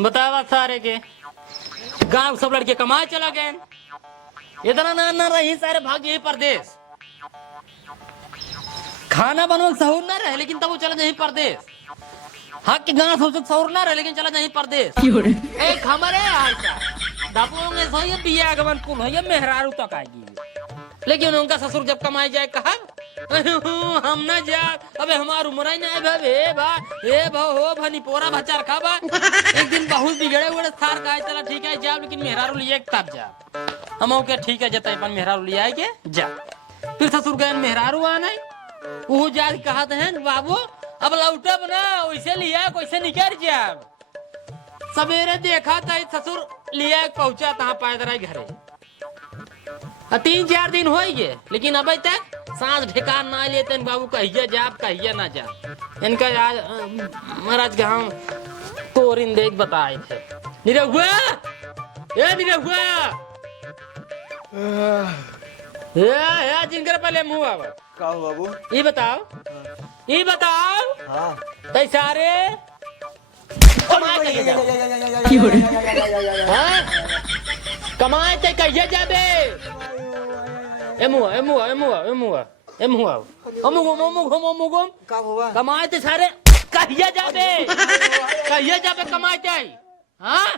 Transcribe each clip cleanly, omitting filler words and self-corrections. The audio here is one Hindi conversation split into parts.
बतावा सारे के गांव सब लड़के कमाए चला गए, इतना ना रही सारे भाग यही परदेश। खाना बनवा सहूर ना रहे लेकिन तब वो चला जाही परदेश। हक के गांव सोच सहूर ना रहे लेकिन चला जाही परदेश। एक हमारे आशा दापोंगे सो ये बिया गवन कुल है ये मेहरारू तक आएगी, लेकिन उनका ससुर जब कमाई जाए कहा हम ना जा, अबे हमार उम्र ही नहीं भा हो भनी पोरा बच्चा रखा बा। एक दिन बहुत बिगड़े हुए थार का चला ठीक है जा, लेकिन मेहरारू लिए तब जा। हम के ठीक है जता अपन मेहरारू लिए आए के जा। फिर ससुर गए मेहरारू आना वो जा कहा है बाबू अब लौटब ना वैसे लिया वैसे निकल जा। सवेरे देखा था ससुर लिया पहुंचा तहाँ पैदल घरे 3-4 दिन हो गए, लेकिन अभी तक सांस ठिकान ना लेते बाबू कहिए जाप कहिए ना जा। इनका आज महाराज गाँव तोरिन देख बताए थे निरहुआ ये जिनकर पहले मुँह आवा का बाबू ये बताओ हाँ तै सारे कमाए ते कहिए जाबे का हुआ कमाए ते सारे कहिए जाबे कमाए ते हाँ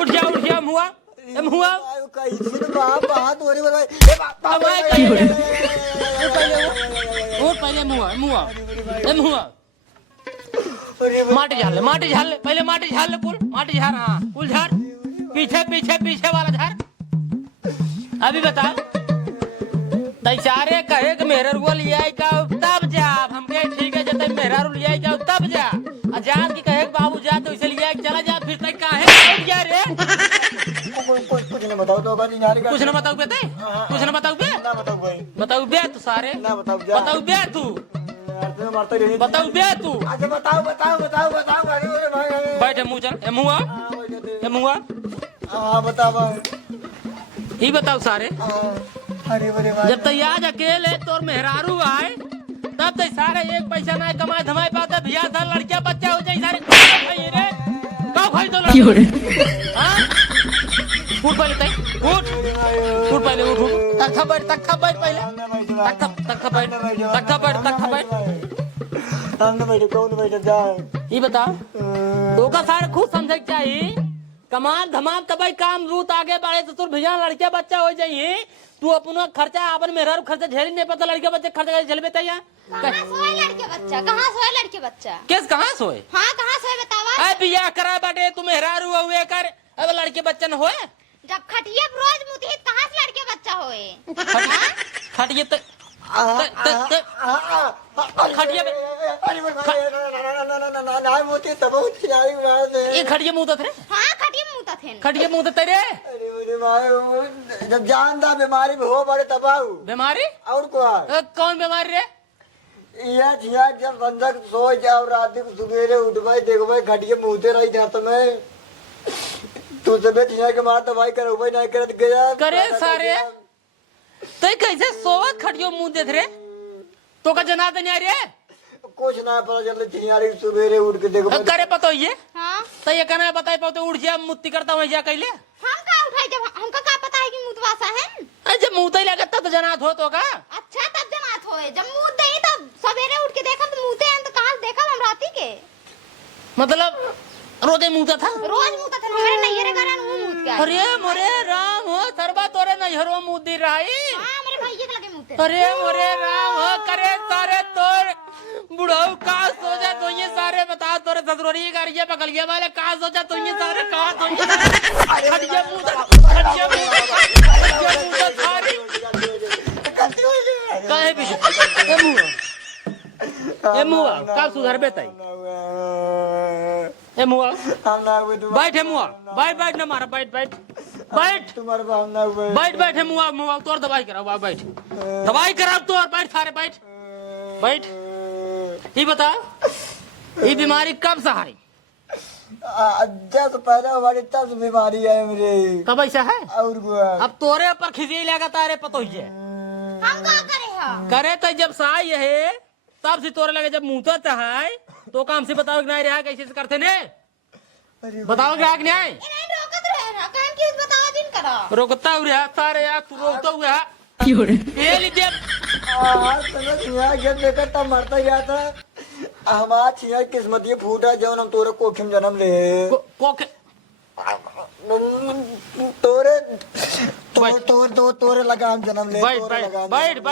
उठ जा मुआ कैसे बाप हाथ हो रही बताए पहले मुआ माटी झाल पहले माटी झाल पुल माटी झार हाँ पुल झार पीछे वाला झार। अभी बता तैसारे कहे कि मेहरारू लिया का तब जा, हमके ठीक है जब मेहरारू लिया का तब जा। आजाद की कहे बाबू जा तो इसे लिया चला जा, फिर तक काहे गया रे कुछ न बताओ तो कुछ न बताऊ बे कुछ न बताऊ बे बताऊ बे तू सारे बताऊ बे तू बताऊ बे तू बताओ बैठ मुँह चल मुआ हाँ बताओ ही बताओ सारे अरे बड़े जब तक आज अकेले तोर मेहरारू आए तब तक सारे एक पैसा ना कमाए धमाए पाते भैया था लड़कियां बच्चा हो जाए सारे रे गाँव खाई तो उठ पहले तक उठ पहले उठ तख्ता बैठ पहले तख्ता बैठ हमने बैठे कौन बैठे जाए ये बताओ तो का सारे खुद समझ चाहिए कमाल धमाल तबाई काम रूत आगे बढ़े तो तुर भैया लड़के बच्चा हो जाइए तू अपना खर्चा अपन मेहरारू खर्चा झेल नहीं पता लड़के बच्चे खर्चा झेल बेता कहाँ सोए लड़के बच्चा किस कहाँ सोए हाँ कहाँ सोए बतावा बिया करा बाटे तू मेहरारू हुए कर अब लड़के बच्चन होए जब खटिया रोज मुती कहाँ से लड़के बच्चा होए खटिए तो खटिया मोती तब ये खटिए मुँह थे हाँ खटिया खटिए मुँह तेरे जब जान था बीमारी में हो बड़े तबाह बीमारी और कौन बीमारी रे यह झिया जब बंधक सो जाओ रात को सवेरे उठ भाई देखो भाई घटिया मुँहते रही जाता मैं तू सब झिया के मार दवाई करो भाई नहीं कर गया करे सारे तो कैसे सोवत खटियो मुँह देख रे तो का जना नहीं रे कुछ ना पता चल झियारी सवेरे उठ के देखो करे पता ये हाँ तो ये कहना बताए पाते उठ जा मुत्ती करता हूँ जा कैले हम का उठाई जब हमका का पता है कि मुतवासा है जब मुँह तो लगा तो जनात हो तो का अच्छा तब जनात होए जब मुँह दे तब सवेरे उठ के देखा तो मुँहते हैं तो कहाँ देखा हम राती के मतलब रोजे मुँह था रोज मुँहता था मेरे नैहरे कारण मुँह मुँह क्या अरे मोरे राम हो सरबा तोरे नैहरो मुँह दी रही हाँ मेरे भैया के लगे मुँहते अरे मोरे राम हो करे सारे तोर बुढ़ाऊ का सोचा तो ये सारे बता तोरे ससुरी गाड़िया पकड़ गया वाले का सोचा तो ये सारे का तो ये खटिया मुँह सारी काहे भी ए मुआ का सुधार बेताई ए मुआ बैठ है मुआ बैठ ना मारा बैठ तुम्हारे बाप ना हुए बैठ है मुआ तोर दवाई कराओ बैठ दवाई कराओ तो और बैठ सारे बैठ ये बता ये बीमारी कब से है जब पैदा हमारी तब बीमारी है मेरे कब ऐसा है और अब तोरे ऊपर खिसी लगा तारे पतो ही है हम का करे हम करे तो जब साई है तब से तोरे लगे जब मुँह है तो काम से बताओ नहीं रहा कैसे करते ने बताओ क्या न्याय नहीं रोकत रहे ना कान की बताओ जिन करो रोकता हुआ है सारे यार तू रोकता हुआ है ये लीजिए समझ छिया जब देखा तब मरता गया था हमारा छिया किस्मत ये फूटा जब हम तोरे कोखिम जन्म ले तोरे लगाम जन्म ले बैठ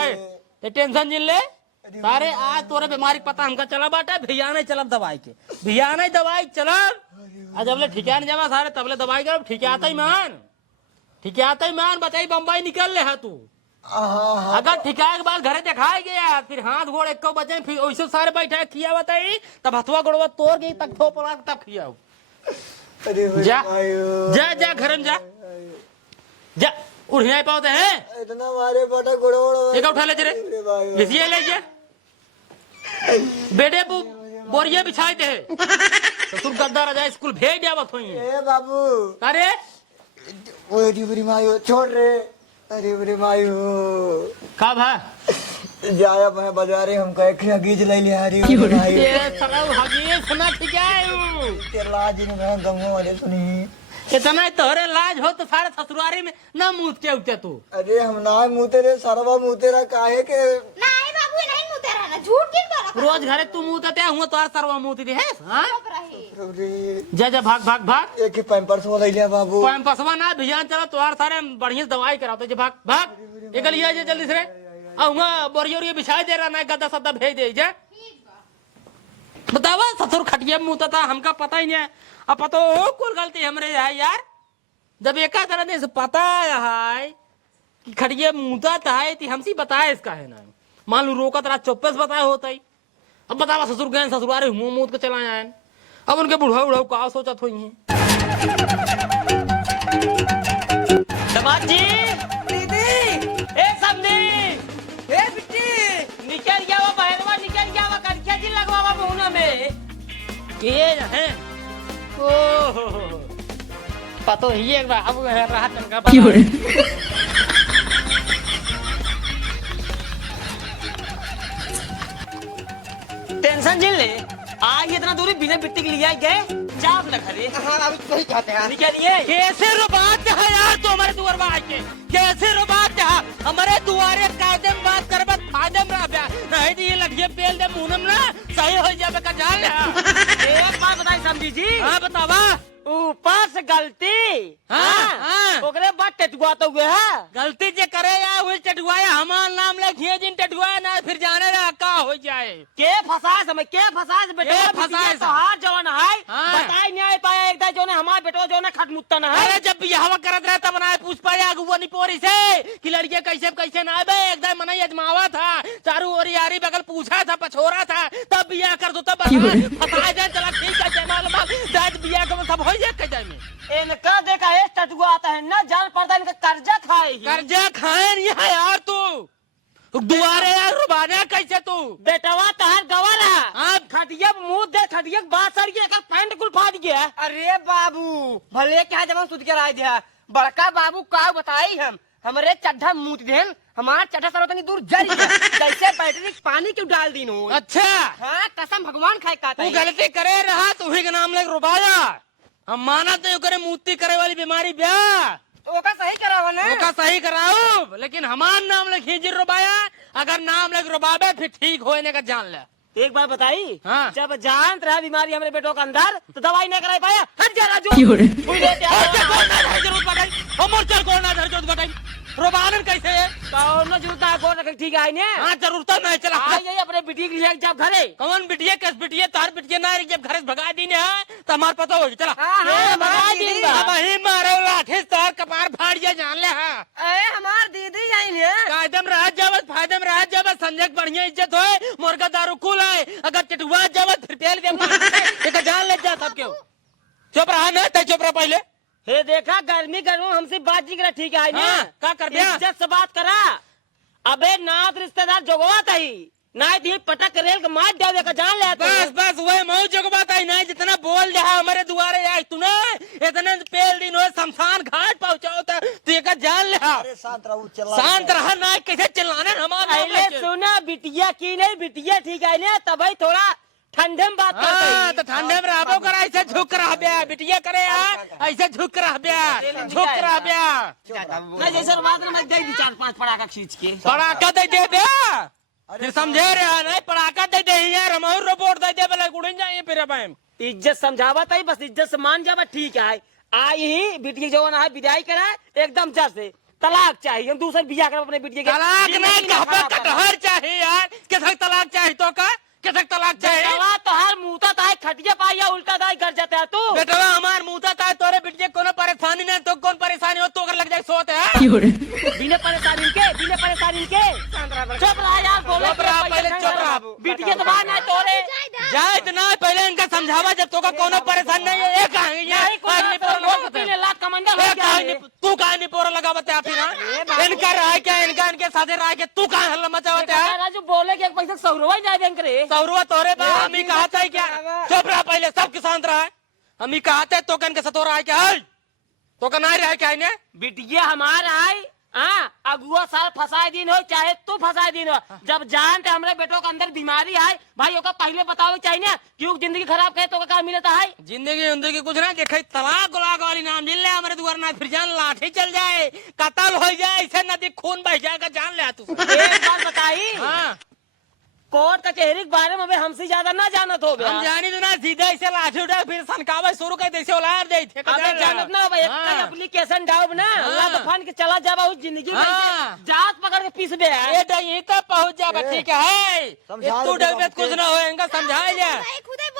टेंशन जिन ले सारे आज तोरे बीमारी पता हमका चला बाटा भिया नहीं चलब दवाई के भिया नहीं दवाई चलब आज जबले ठिकान जमा सारे तबले दवाई कर ठिकाता ही मान बताई बम्बई निकल ले है तू अगर ठिकाए के बाद घरे दिखाए गया फिर हाथ गोड़ एक बचे फिर वैसे सारे बैठे किया बताई तब हथवा गोड़वा तोड़ के तक थो पड़ा तब खिया जा जा जा घर में जा उठ नहीं पाते हैं इतना मारे बड़ा गोड़ोड़ एक उठा ले जरे घिसिए ले जा बेटे बोरिया बिछाए थे तो तुम गद्दा राजा स्कूल भेज दिया बस हुई ए बाबू अरे ओरी बुरी मायो छोड़ रे अरे बुरी मायो कब है जाया मैं बाजारे हम कहे कि हगीज ले लिया हरी मायो ये साला हगीज सुना ठीक है तेरे लाज ने मैं गंगो वाले सुनी इतना तोरे लाज हो तो सारे ससुरारी में ना मुँह के उठते तू अरे हम ना मुँह तेरे सरवा मुँह तेरा काहे के नहीं बाबू नहीं मुंह तेरा ना झूठ किन बोला रोज घरे तू मुँह देते हुआ तो सरवा मुँह दे है चुप रही जा जा भाग भाग भाग एक पैंपर्स वो ले लिया बाबू पैंपसवा ना भिजान चला तो सारे बढ़िया दवाई कराओ तो भाग भाग निकल लिया जल्दी से आऊंगा बोरियो ओरियो बिछाई दे रहा ना गद्दा सद्दा भेज दे जा बतावा ससुर खटिया मुँह था हमका पता ही नहीं है अब पता हो कौन गलती हमरे है यार जब एक तरह से पता है कि खटिया मुँहता है तो हमसे बताया इसका है ना मान लो रोका तेरा चौप्पे से बताया होता ही अब बतावा ससुर गए ससुरारे मुँह मुँह के चला जाए अब उनके बुढ़ा बुढ़ा का सोचा थोड़ी है समाज जी दीदी ए समझी ए बिट्टी निकल गया वो बहनवा निकल गया वो करके जी लगवावा मुंह में के है ओ पतो ही एक बार अब राहत का टेंशन झेल ले आज इतना दूरी बिना बिट्टी के लिए गए चाप न खरे हाँ अभी सही कहते हैं निकलिए कैसे रुबात है यार तू हमारे दुआर में आके कैसे रुबात है हमारे दुआरे कायदे में बात कर बस फायदे में रह नहीं तो ये लठिए पेल दे मुंह में ना सही हो जाए का जान ले एक बात बताई समझी जी हाँ बतावा ऊपर से गलती हाँ ओकरे बाद टटुआ तो हुए है गलती जे करे या वही टटुआया हमार नाम लिखिए जिन टटुआया ना फिर जाने रहा का हो जाए के फसाए समय के फसाए बेटे फसाए तो हाथ जवन है बताई नहीं आ पाया एकदम जो ने हमार बेटो जो ने खटमुत्तन है अरे जब बियाह करत रहता बनाए पूछ पाया अगुआ नहीं पोरी से कि लड़के कैसे ना आवे एकदम मना अजमावा था चारू ओर यारी बगल पूछा था पछोरा था तब बियाह कर दो तब फसाए जाए चला ठीक है जयमाल दाद बियाह को सब हो जाए में इनका देखा है टटुआ आता है ना जान पड़ता है इनका कर्जा खाए नहीं है यार तू दुआरे यार रुबाना कैसे तू बेटवा तहर गवर है आप खटिया मुंह दे खटिया बात सर के पैंट कुल फाड़ गया अरे बाबू भले क्या जब सुध के राय दिया बड़का बाबू का बताई हम हमारे चड्ढा मुँह देन हमारा चड्ढा सरोतनी दूर जल जैसे बैटरी पानी क्यों डाल दी नो अच्छा हाँ कसम भगवान खाए का तू गलती करे रहा तू ही के नाम ले रुबाया हम माना तो करे मूर्ति करे वाली बीमारी ब्याह ओका सही कराओ ना ओका सही कराओ लेकिन हमार नाम लिखी जी रुबाया अगर नाम लिख रुबाबे फिर ठीक होने का जान ले एक बार बताई हाँ। जब जानत रहा बीमारी हमारे बेटों के अंदर तो दवाई नहीं करा पाया हट जा राजू रोबानन कैसे है कौन जरूरत है कौन रखे ठीक है ने हाँ जरूरत नहीं चला आ जाइए अपने बिटिया के लिए जब घरे कौन बिटिया किस बिटिया तार बिटिया ना जब घर भगा दी ने तो हमार पता हो चला भगा दी वही मारो लाठी तार कपार फाड़ जा जान ले हाँ अरे हमार दीदी आई ने कायदम रह जावत फायदे में रह जावत संजय बढ़िया इज्जत होए मुर्गा दारू कुल है अगर चटुआ जावत फिर तेल के जान ले जा सबके चुप रहा ना चुप रहा पहले हे देखा गर्मी गर्मी हमसे बात जी करा ठीक है हाँ, का कर दिया इज्जत से बात करा अबे नात रिश्तेदार जोगवात है ना दी पटक रेल के मार जावे का जान ले बस बस वही मऊ जोगवात है ना जितना बोल जा हमारे दुआरे आई तूने इतने पेल दिन हो शमशान घाट पहुंचाओ तो ये का जान ले शांत रहा ना कैसे चिल्लाने हमारे सुना बिटिया की नहीं बिटिया ठीक है ना तब थोड़ा ठंडे में बात हाँ करते तो ठंडे में रहबो कर ऐसे झुक रह बे बिटिया करे यार ऐसे झुक रह बे नहीं जैसे बात ना मैं दे दी 4-5 पड़ाका खींच के पड़ाका दे बे फिर समझे रे नहीं पड़ाका दे यार हम और रिपोर्ट दे बोले उड़ जाए फिर अब इज्जत समझावा था बस इज्जत से मान जावा ठीक है आई ही बिटिया जवान है विदाई करा एकदम जस से तलाक चाहिए हम दूसरे बिया कर अपने बिटिया के तलाक नहीं कहबे कटहर चाहिए यार कैसे तलाक चाहिए तो का कैसे तलाक चाहिए तो हर मुंहता था खटिया पाया उल्टा था कर जाता है तू बेटा हमार मुंहता था तोरे बिटिया कोनो परेशानी नहीं तो कौन परेशानी हो तो अगर लग जाए सोते है बिना परेशानी के चुप रहा यार बोले पहले चुप रहा बिटिया तो बाहर ना तोरे जाए तो ना पहले इनका समझावा जब तो का कोनो परेशानी नहीं है एक नहीं लाख कमंडा हो गया तू कहां नहीं पोरा लगावते आप ना इनका राय क्या इनके साथे राय के तू कहां हल्ला मचावते है राजू बोले कि एक पैसा 100 रुपया जाए बैंक रे सौरवा तोरे बा हम ही कहा था क्या चुप रहा पहले सब किसान रहा है हम ही कहा थे तो कन के सतो रहा है क्या है तो कन रहा है क्या इन्हें बिटिया हमारा है हाँ अगुआ साल फसाए दिन हो चाहे तू फसाए दिन हो जब जानते हमारे बेटों के अंदर बीमारी है भाई ओका पहले बताओ चाहिए ना क्यों जिंदगी खराब करे तो का मिलता है जिंदगी कुछ ना देखे तलाक गुलाक वाली नाम जिल ले हमारे द्वार ना फिर जान लाठी चल जाए कत्ल हो जाए इसे नदी खून बह जाएगा जान ले तू एक बात बताई हाँ कोर्ट कचहरी के बारे में अभी हमसे ज्यादा ना जानत हो हम जानी तो ना सीधे ऐसे लाठी उठा फिर सनकावे शुरू कर देसे उलार दे थे अबे जानत ना भाई एक एप्लीकेशन डाउब ना अल्लाह तो फन के चला जाबा उस जिंदगी में जात पकड़ के पीस बे ये यहीं तक पहुंच जा ठीक है तू डरबे कुछ ना हो इनका समझाए जा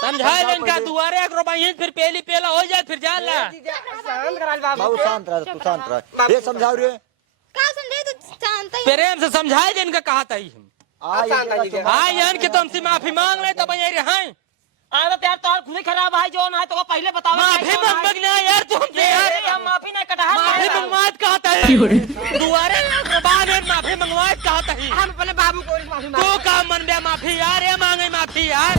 समझाए इनका दुआरे एक रुपया फिर पेली पेला हो जाए फिर जान ला शांत करा बाबू बाबू शांत रह तू शांत रह ये समझाओ रे का समझे तू जानता ही प्रेम से समझाए जा इनका कहा था ही हाँ यार कि तुमसे माफी मांग ले तब ये हैं अरे यार तो खुद ही खराब है जो ना है तो पहले बताओ माफी मांग ना यार तुमसे यार माफी ना कटा माफी मंगवात कहा था दुआरे बाद में माफी मंगवात कहा था हम पहले बाबू को माफी तू का मन बे माफी यार ये मांगे माफी यार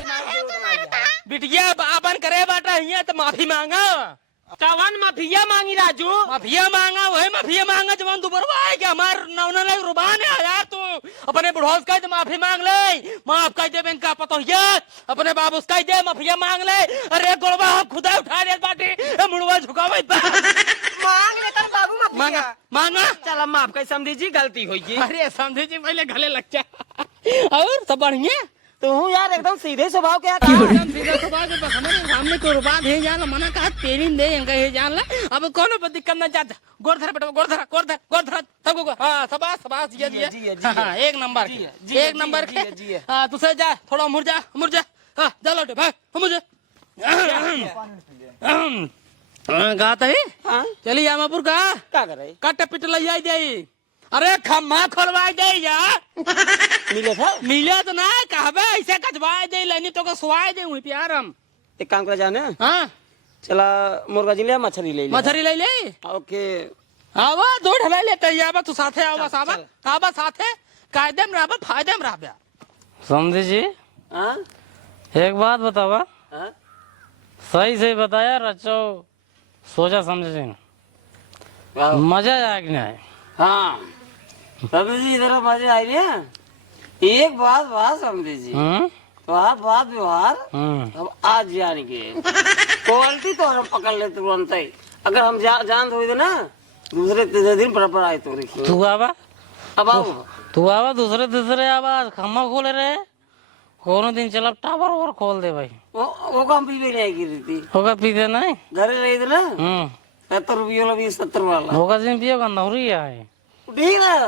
बिटिया अपन करे बाटा हिया तो माफी मांगा चवन माफिया मांगी राजू माफिया मांगा वही माफिया मांगा जवान तू बरवा है कि हमार नवना लग रुबान है यार तू अपने बुढ़ौस का तो माफी मांग ले माफ कर दे बैंक का पतो ये अपने बाबूस का दे माफिया मांग ले अरे गोलबा हम खुदा उठा दे बाटी मुड़वा झुकावे मांग ले तर बाबू मांगा मांगा चल माफ कर समझी जी गलती हुई जी अरे समझे जी पहले गले लग जा और सब बढ़िया तू यार एकदम सीधे स्वभाव क्या एकदम सीधा स्वभाव के बस हमारे सामने को रुबान है जान मना कहा तेरी दे इनका है जान ला अब कौन पर दिक्कत ना जाता गोर धर बेटा गोर धर सबको हां सबास ये हां एक नंबर के हां तुसे जा थोड़ा मुड़ जा हां जा लौट भाग मुझे गाता है हां चलिए आमापुर का क्या कर रहे कट पिट लई जाई अरे खम्मा खोलवा दे यार मिले तो ना कहबे ऐसे कचवा दे लेनी तो को सुवाई दे हुई प्यार हम एक काम कर जाने हां चला मुर्गा जी ले मछली ले ले ओके आवा दो ढला लेते आवा तू साथे आवा साथे कायदे में रहबा फायदे में रहबा समझे जी हां एक बात बतावा हां सही से बताया रचो सोचा समझे मजा आया कि नहीं हाँ समझी जी इधर मजे आई ना एक बात समझे जी तो आप बात व्यवहार हम आज जानेंगे क्वालिटी तो हम पकड़ ले तुरंत ही अगर हम जान दो ना दूसरे तीसरे दिन पर आए तो तू आवा अब आओ तू आवा दूसरे आवाज खम्मा खोले रहे कोनो दिन चला टावर और खोल दे भाई वो काम पी नहीं गिरी थी होगा पीते नहीं घरे रही थी ना 70 रुपये वाला 20-70 वाला होगा दिन पियो का नौरी है ठीक है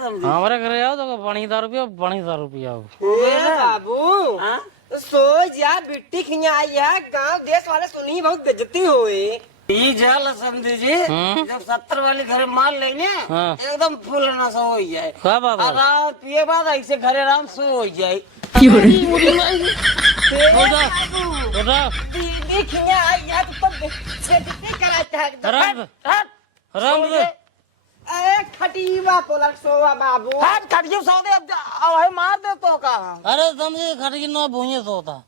समझे हमारे घर आओ तो बड़ी दारू पियो पियो बाबू सो जा बिट्टी खिया आई है गांव देश वाले सुनी बहुत बेइज्जती हुई जल समझे जी जब 70 वाली घर माल लेने एकदम फूल नशा हो जाए क्या बात है आराम पिए बाद ऐसे घरे आराम सो हो जाए दीदी खिया आई है तो कराता है अरे खटीवा पोलक सोवा बाबू हाथ खटियो सो दे अब मार दे तो का अरे समझे खटकी न भूये सोता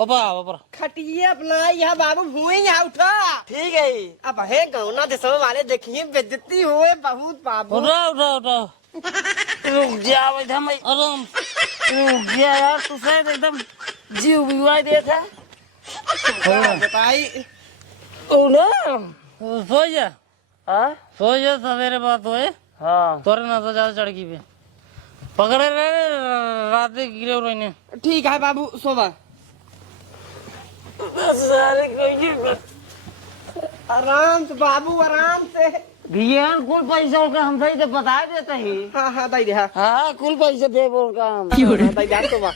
ऊपर खटिए अपना यह बाबू भूए यहाँ उठा ठीक है अब है गौना देशों वाले देखिए बेइज्जती हुए बहुत बाबू उठा रुक जा भाई आराम रुक जा यार तुझे एकदम जीव बिवाई दे था बताई ओ ना सो जा हाँ सो जा सवेरे बात होए हाँ तोरे ना तो ज्यादा चढ़की पे पकड़े रहे रात गिरे रहने ठीक है बाबू सोवा सारे कोई आराम से बाबू आराम से भियान कुल पैसा का हम सही से बता देते ही हाँ हाँ दाई दे हाँ कुल पैसे दे बोल का हम दाई जान तो बा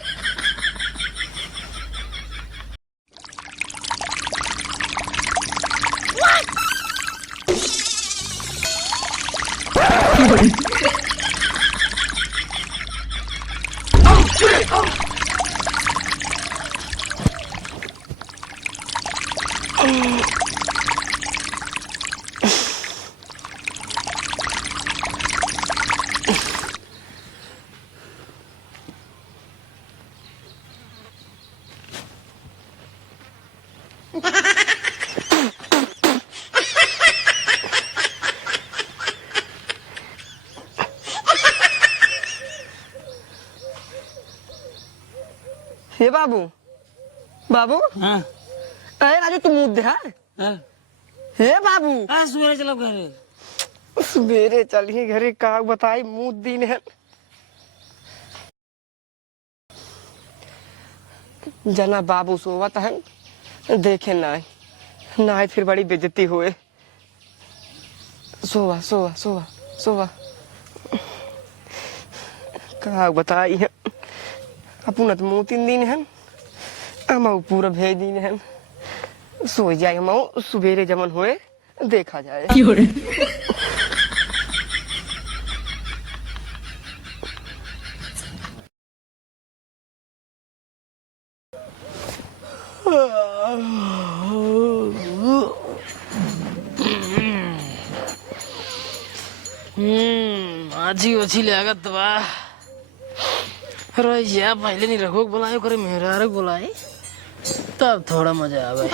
हे बाबू बाबू हाँ अरे राजू तुम मुद्दे है हे बाबू हाँ सवेरे चलो घर सवेरे चलिए घरे का बताई मुँह दिन है जना बाबू सोवत है देखे ना फिर बड़ी बेइज्जती हुए सोवा सोवा सोवा सोवा का बताई है अपन तो मुँह 3 दिन है हम पूरा भेज दिन है सो जाए हम सवेरे जमन हुए देखा जाए आज ही अच्छी लागत बा अरे या पहले नहीं रखो बुलाए करे मेहरा रख बुलाए तब थोड़ा मजा आवे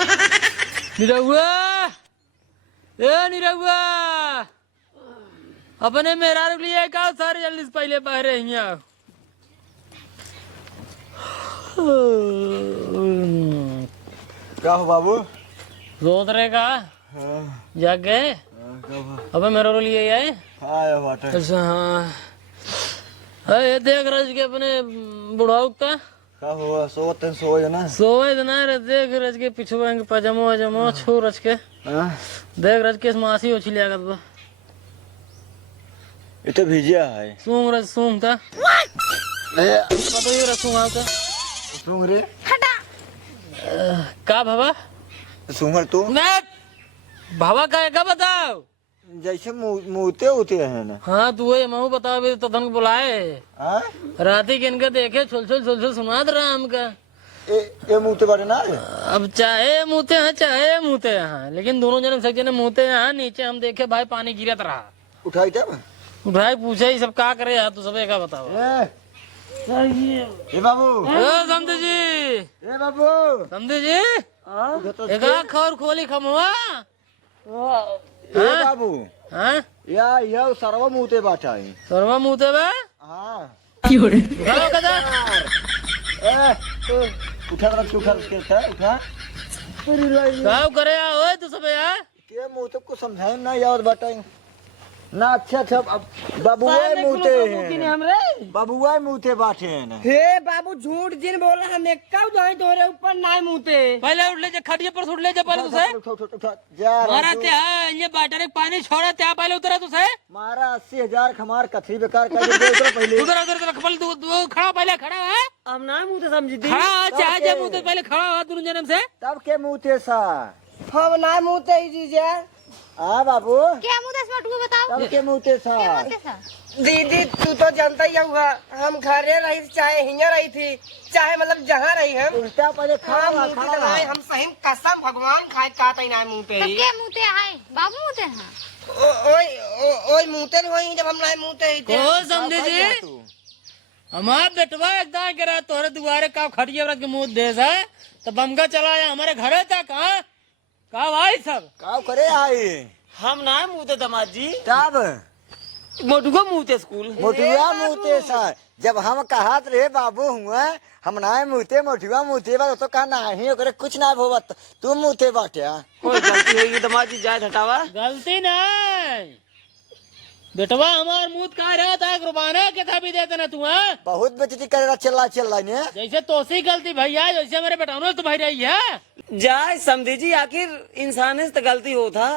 निरहुआ ए निरहुआ अपने मेहरा रख लिए का सारे जल्दी से पहले बाहर यहाँ क्या हो बाबू? रोत रहे का जाग गए अबे मेरे को लिए आए आया बात है। अच्छा हाँ अरे देख रज के अपने बुढ़ाऊ का क्या हुआ? सोए ना? सोए तो ना रे देख रज के पीछे पजामा वजामा छो रज के हाँ? देख रज के मासी हो छिलिया कर दो ये तो भिजिया है। सूंग रज सूंग था पता ही रज सूंग आता सुंग रे का भावा सुंगर तू मैं भावा का है का बताओ जैसे मुँहते होते हैं ना। हाँ तू वही महू बताओ भी तो धन बुलाए हाँ? राती के इनका देखे छुल सुना दे रहा हमका ये मुँहते बारे ना है। अब चाहे मुँहते हैं चाहे मुँहते हैं लेकिन दोनों जने सक जने मुँहते हैं नीचे हम देखे भाई पानी गिरत रहा उठाई जब भाई पूछे ही सब का करे यार तू सब का बताओ ए बाबू समझे जी ए बाबू समझे जी एक खबर खोली खमवा ए बाबू हाँ या सर्व मुँहते बाटा है। सर्वा मुँहते बे हाँ उठाओ कदा उठा उठा गाँव करे ओए तू सब यार के मुँह तो कुछ समझाए ना याद बाटा ना। अच्छा अब बाबूआ मुँहते हैं। बाबूआ मुँहते बाटे हैं ना। हे बाबू झूठ जिन बोला हम एक जाए तोरे ऊपर ना मुँहते पहले उठ ले जा खटिया पर उठ ले जा पहले तुझे जा मारा त्या ये बाटर पानी छोड़ा त्या पहले उतरा तुझे मारा 80,000 खमार कथरी बेकार कर दे पहले उधर उधर पहले तू खड़ा पहले खड़ा है हम ना मुँहते समझी थी खड़ा चाहे जा मुँह पहले खड़ा हुआ दोनों जन्म से तब के मुँहते सा हम ना मुँहते ही जीजा हाँ बाबू क्या मुंह दस मटकू बताओ तब के मुँहते सा क्या मुंह सा दीदी तू तो जानता ही होगा हम घरे रही चाहे हिंगा रही थी चाहे मतलब जहाँ रही हम उल्टा पहले खड़ा हम हुआ, मुँहते खड़ा तो हुआ। नहीं, हम सही कसम भगवान खाए काता ना मुँहते तो ही क्या मुंह ते है बाबू मुंह ते हैं ओए मुँहते रही जब हम ना मुँहते ही थे ओ समझे जी हमारा बेटवा एकदम करा तोरे दुआरे का खड़िया रख के मुँह दे सा तो बमका चला आया हमारे घरे तक हाँ का भाई सब काव करे आए हम ना मुँहते दमाद जी तब मोटुआ मुँहते स्कूल मोटुआ मुँहते सर जब हम कहत रहे बाबू हुआ हम ना मुँहते मोटुआ मुँहते बा तो कहा नहीं ओकरे कुछ ना होवत तू मुँहते बाटे कोई गलती होगी दमाद जी जाए हटावा गलती नहीं बेटवा हमार मुंह कहा रहा था कुर्बाना के था भी देते ना तू हाँ? बहुत बेइज्जती करे चल रहा ने जैसे तोसी गलती भैया जैसे मेरे बेटा तो भाई रही है जाए समझी जी आखिर इंसान से तो गलती हो था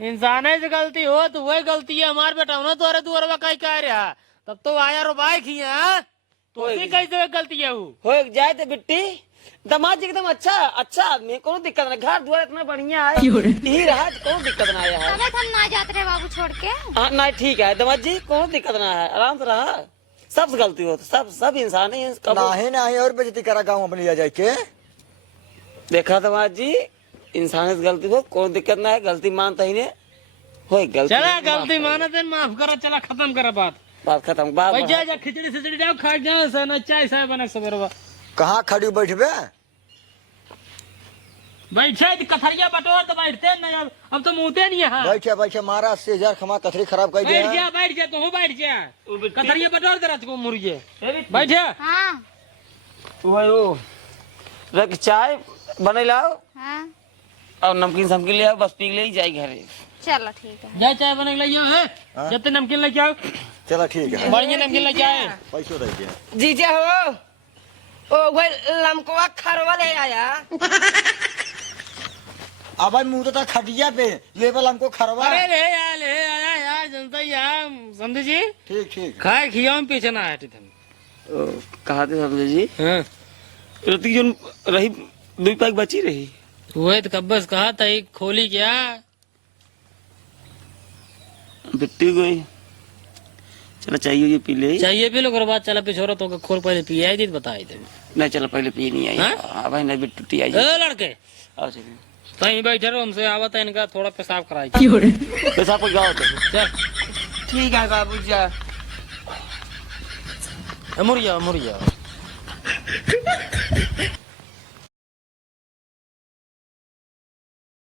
इंसान से गलती हो तो वही गलती है हमार बेटा ना तो तू अरबा कहीं कह रहा तब तो आया रो बाइक ही है तो कैसे गलती है वो हो जाए तो बिट्टी दमाद जी एकदम अच्छा आदमी है कोनो दिक्कत नहीं घर द्वार इतना बढ़िया है यही रहा कोनो दिक्कत ना आया है तबे हम ना जाते रहे बाबू छोड़ के हाँ नहीं ठीक है दमाद जी कोनो दिक्कत ना है आराम से रहा सब गलती हो सब इंसान ही है नहीं और बेइज्जती करा गाँव अपनी ले जाए के देखा दमाद जी इंसान से गलती हो कोनो दिक्कत ना है गलती मानता ही नहीं हो गलती चला गलती माना तो माफ करो चला खत्म करा बात खत्म बात भाई जा खिचड़ी सिचड़ी जाओ खा जाओ सना चाय साय बना सवेरे कहाँ खड़ी बैठबे बैठे कथरिया बटोर तो बैठते नहीं अब तो मुँहते नहीं है बैठे मारा से हजार खमा कथरी खराब कर दिया बैठ जा तो बैठ जा कथरिया बटोर दे रहा को मुर्गे बैठ जा हाँ वो रख चाय बने लाओ हाँ और नमकीन समकीन ले आओ बस पी ले जाए घरे चलो ठीक है जा चाय बना के लाइयो है जब तक नमकीन लेके आओ चलो ठीक है बढ़िया नमकीन लेके आए पैसों दे दिया जीजा हो ओ भाई लमकोआ खरवा ले आया अब मुँह तो खटिया पे लेवल हमको खरवा अरे ले आया यार जनता यार समझे जी ठीक खाए खियाओ पीछे ना हटी तुम कहा थे समझे जी हाँ रती जो रही दो पैक बची रही वही तो कब्बस कहा था एक खोली क्या बिट्टी गई चलो चाहिए ये पी ले चाहिए पी लो कर बाद चला पिछोरा तो खोल पहले पी आई थी बताई थे नहीं चलो पहले पी नहीं आई हाँ भाई नहीं बिट्टी आई ए लड़के आओ चलिए कहीं बैठे रहो हमसे आवत है इनका थोड़ा पेशाब कराई पेशाब को गाओ चल ठीक है बाबू जी मुड़िया